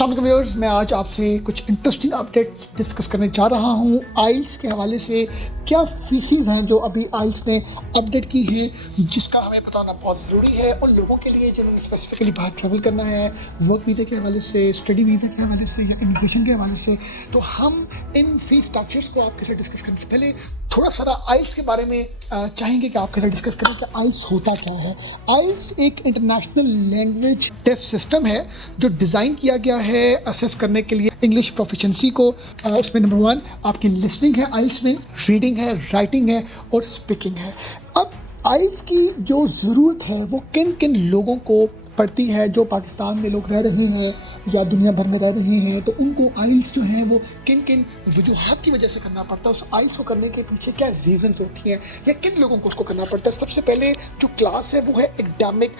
अस्सलाम वालेकुम व्यूअर्स, मैं आज आपसे कुछ इंटरेस्टिंग अपडेट्स डिस्कस करने जा रहा हूँ। आइल्स के हवाले से क्या फीसिस हैं जो अभी आइल्स ने अपडेट की है, जिसका हमें बताना बहुत ज़रूरी है उन लोगों के लिए जिन्होंने स्पेसिफिकली बाहर ट्रैवल करना है, वर्क वीज़ा के हवाले से, स्टडी वीज़ा के हवाले से या इमिग्रेशन के हवाले से। तो हम इन फीस स्ट्रक्चर्स को आपके साथ डिस्कस करने से पहले थोड़ा सारा आइल्स के बारे में चाहेंगे कि आपके साथ डिस्कस करें कि आइल्स होता क्या है। आइल्स एक इंटरनेशनल लैंग्वेज टेस्ट सिस्टम है जो डिज़ाइन किया गया है असेस करने के लिए इंग्लिश प्रोफिशिएंसी को। उसमें नंबर 1 आपकी लिसनिंग है, आइल्स में रीडिंग है, राइटिंग है और स्पीकिंग है। अब आइल्स की जो ज़रूरत है वो किन किन लोगों को पड़ती है जो पाकिस्तान में लोग रह रहे हैं या दुनिया भर में रह रहे हैं, तो उनको आइल्स जो हैं वो किन किन वजूहात की वजह से करना पड़ता है, उस आइल्स को करने के पीछे क्या रीज़न्स होती हैं या किन लोगों को उसको करना पड़ता है। सबसे पहले जो क्लास है वो है एकेडमिक,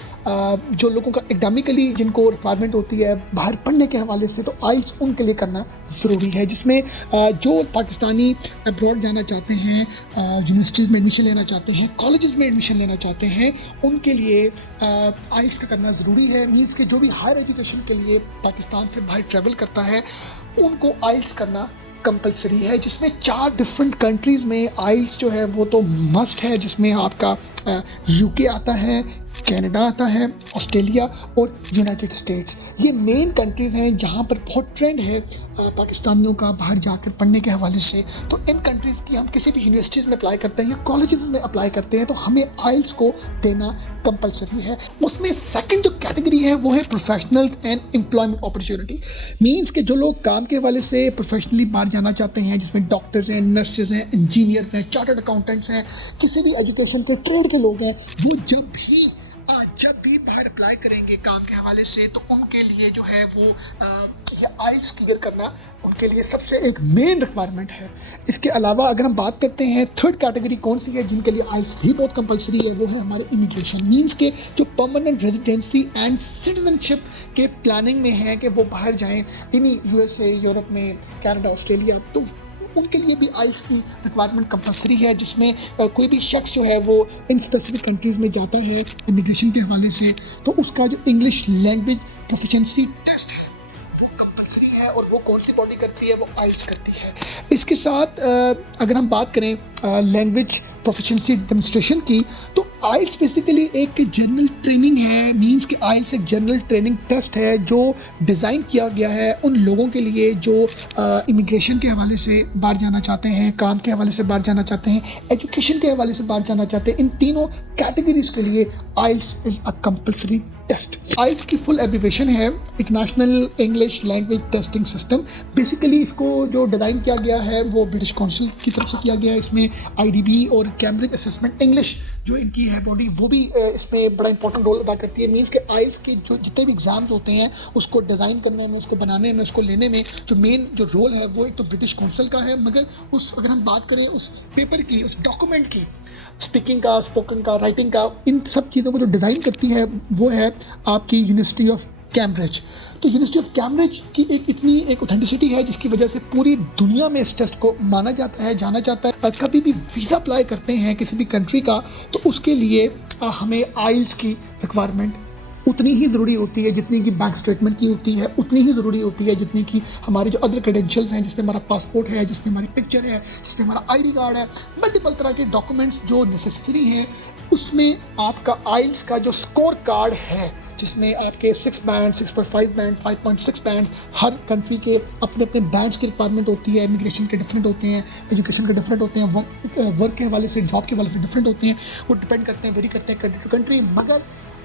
जो लोगों का एकेडमिकली जिनको रिक्वायरमेंट होती है बाहर पढ़ने के हवाले से, तो आइल्स उनके लिए करना ज़रूरी है। जिसमें जो पाकिस्तानी अब्रॉड जाना चाहते हैं, यूनिवर्सिटीज़ में एडमिशन लेना चाहते हैं, कॉलेजेस में एडमिशन लेना चाहते हैं, उनके लिए आइल्स का करना ज़रूरी है। मीन्स कि जो भी हायर एजुकेशन के लिए पाकिस्तान से बाहर ट्रैवल करता है उनको आइल्स करना कंपलसरी है। जिसमें 4 डिफरेंट कंट्रीज़ में आइल्स जो है वो तो मस्ट है, जिसमें आपका यूके आता है, कनाडा आता है, ऑस्ट्रेलिया और यूनाइटेड स्टेट्स। ये मेन कंट्रीज़ हैं जहाँ पर बहुत ट्रेंड है पाकिस्तानियों का बाहर जाकर पढ़ने के हवाले से। तो इन कंट्रीज़ की हम किसी भी यूनिवर्सिटीज़ में अप्लाई करते हैं या कॉलेजेस में अप्लाई करते हैं तो हमें आइल्स को देना कंपलसरी है। उसमें सेकंड जो कैटेगरी है वो है professional and employment opportunity. Means के जो लोग काम के हवाले से प्रोफेशनली बाहर जाना चाहते हैं, जिसमें डॉक्टर्स हैं, नर्सेज हैं, इंजीनियर्स हैं, चार्टर्ड अकाउंटेंट्स हैं, किसी भी एजुकेशन के ट्रेड के लोग हैं, वो जब भी बाहर अप्लाई करेंगे काम के हवाले से तो उनके लिए जो है वो ये आइल्स क्लियर करना उनके लिए सबसे एक मेन रिक्वायरमेंट है। इसके अलावा अगर हम बात करते हैं थर्ड कैटेगरी कौन सी है जिनके लिए आइल्स भी बहुत कंपलसरी है, वो है हमारे इमिग्रेशन। मीन्स के जो परमानेंट रेजिडेंसी एंड सिटीजनशिप के प्लानिंग में है कि वो बाहर जाएँ, इन्हीं यूएसए, यूरोप में, कनाडा, ऑस्ट्रेलिया, तो उनके लिए भी आइल्स की रिक्वायरमेंट कंपलसरी है। जिसमें कोई भी शख्स जो है वो इन स्पेसिफिक कंट्रीज़ में जाता है इमिग्रेशन के हवाले से तो उसका जो इंग्लिश लैंग्वेज प्रोफिशिएंसी टेस्ट है वो कंपलसरी है। और वो कौन सी बॉडी करती है, वो आइल्स करती है। इसके साथ अगर हम बात करें लैंग्वेज प्रोफिशिएंसी डेमोन्स्ट्रेशन की, तो आइल्स बेसिकली एक जनरल ट्रेनिंग है। मींस कि आइल्स एक जनरल ट्रेनिंग टेस्ट है जो डिज़ाइन किया गया है उन लोगों के लिए जो इमिग्रेशन के हवाले से बाहर जाना चाहते हैं, काम के हवाले से बाहर जाना चाहते हैं, एजुकेशन के हवाले से बाहर जाना चाहते हैं। इन तीनों कैटेगरीज के लिए आइल्स इज़ अ कंपलसरी टेस्ट। आइल्स की फुल एब्रिविएशन है international English language testing system. Basically इसको जो डिज़ाइन किया गया है वो ब्रिटिश काउंसिल की तरफ से किया गया है। इसमें आईडीबी और कैम्ब्रिज असेसमेंट इंग्लिश जो इनकी है बॉडी वो भी इसमें बड़ा इंपॉर्टेंट रोल अदा करती है। मीन्स के आइल्स के जो जितने भी एग्जाम्स होते हैं उसको डिज़ाइन करने में, उसको बनाने में, उसको लेने में जो मेन जो रोल है वो एक तो ब्रिटिश काउंसिल का है, मगर अगर हम बात करें उस पेपर की, उस डॉक्यूमेंट की, स्पीकिंग का, स्पोकन का, राइटिंग का, इन सब चीज़ों को जो डिज़ाइन करती है वो है आपकी यूनिवर्सिटी ऑफ कैम्ब्रिज। तो यूनिवर्सिटी ऑफ कैम्ब्रिज की इतनी एक ऑथेंटिसिटी है जिसकी वजह से पूरी दुनिया में इस टेस्ट को माना जाता है, जाना जाता है। कभी भी वीज़ा अप्लाई करते हैं किसी भी कंट्री का तो उसके लिए हमें आइल्स की रिक्वायरमेंट उतनी ही ज़रूरी होती है जितनी कि बैंक स्टेटमेंट की होती है, उतनी ही ज़रूरी होती है जितनी कि हमारे जो अदर क्रेडेंशियल्स हैं, जिसमें हमारा पासपोर्ट है, जिसमें हमारी पिक्चर है, जिसमें हमारा आईडी कार्ड है, मल्टीपल तरह के डॉक्यूमेंट्स जो नेसेसरी हैं। उसमें आपका आइल्स का जो स्कोर कार्ड है जिसमें आपके 6 बैंड, 6.5 बैंड, 5.6 बैंड, हर कंट्री के अपने अपने बैंड्स की रिक्वायरमेंट होती है। इमिग्रेशन के डिफरेंट होते हैं, एजुकेशन के डिफरेंट होते हैं, वर्क के हवाले से, जॉब के हवाले से डिफरेंट होते हैं। वो डिपेंड करते हैं, वेरी करते हैं कंट्री टू कंट्री। मगर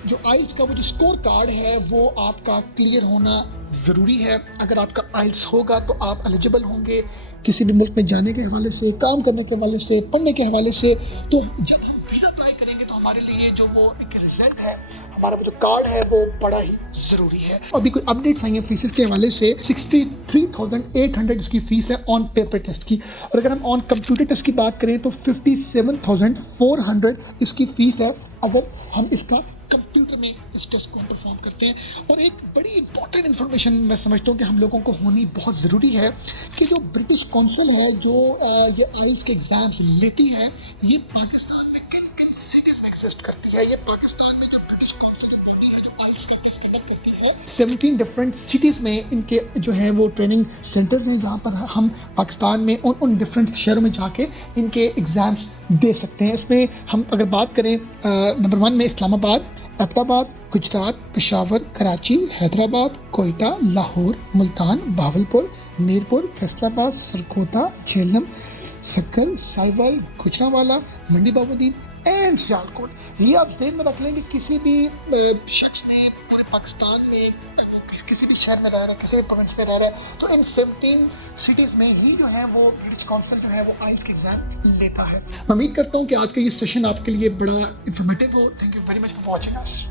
जो आइल्स का वो जो स्कोर कार्ड है वो आपका क्लियर होना ज़रूरी है। अगर आपका आइल्स होगा तो आप एलिजिबल होंगे किसी भी मुल्क में जाने के हवाले से, काम करने के हवाले से, पढ़ने के हवाले से। तो जब हम वीज़ा अप्लाई करेंगे तो हमारे लिए जो वो एक रिजल्ट है, हमारा वो जो कार्ड है वो बड़ा ही ज़रूरी है। अभी कोई अपडेट्स आई हैं फीसेस के हवाले से। 63,800 इसकी फ़ीस है ऑन पेपर टेस्ट की, और अगर हम ऑन कंप्यूटर टेस्ट की बात करें तो 57,400 इसकी फ़ीस है अगर हम इसका कंप्यूटर में इस टेस्ट को हम परफॉर्म करते हैं। और एक बड़ी इंपॉर्टेंट इन्फॉर्मेशन मैं समझता हूँ कि हम लोगों को होनी बहुत ज़रूरी है कि जो ब्रिटिश काउंसिल है जो ये आइल्स के एग्ज़ाम्स लेती है, ये पाकिस्तान में किन किन सिटीज़ में एग्जिस्ट करती है। ये पाकिस्तान में जो ब्रिटिश काउंसिल की बॉडी है जो आइल्स का टेस्ट कंडक्ट करती है 17 डिफरेंट सिटीज़ में इनके जो है वो ट्रेनिंग सेंटर्स हैं, जहाँ पर हम पाकिस्तान में उन डिफरेंट शहरों में जाके इनके एग्ज़ाम्स दे सकते हैं। इसमें हम अगर बात करें नंबर 1 में इस्लामाबाद, एबटाबाद, गुजरात, पेशावर, कराची, हैदराबाद, कोयटा, लाहौर, मुल्तान, भावलपुर, मीरपुर, फैसलाबाद, सरगोदा, झेलम, सक्कर, साहिवाल, गुजरांवाला, मंडी बाबूदीन एंड सियालकोट। ये आप ज़हन में रख लें कि किसी भी शख्स ने पूरे पाकिस्तान में किसी भी शहर में रह रहा है, किसी भी प्रोविंस में रह रहा है, तो इन 17 सिटीज़ में ही जो है वो ब्रिटिश काउंसिल जो है वो आइल्स के एग्ज़ाम लेता है। मैं उम्मीद करता हूँ कि आज का ये सेशन आपके लिए बड़ा इंफॉर्मेटिव हो। Thank you very much for watching us.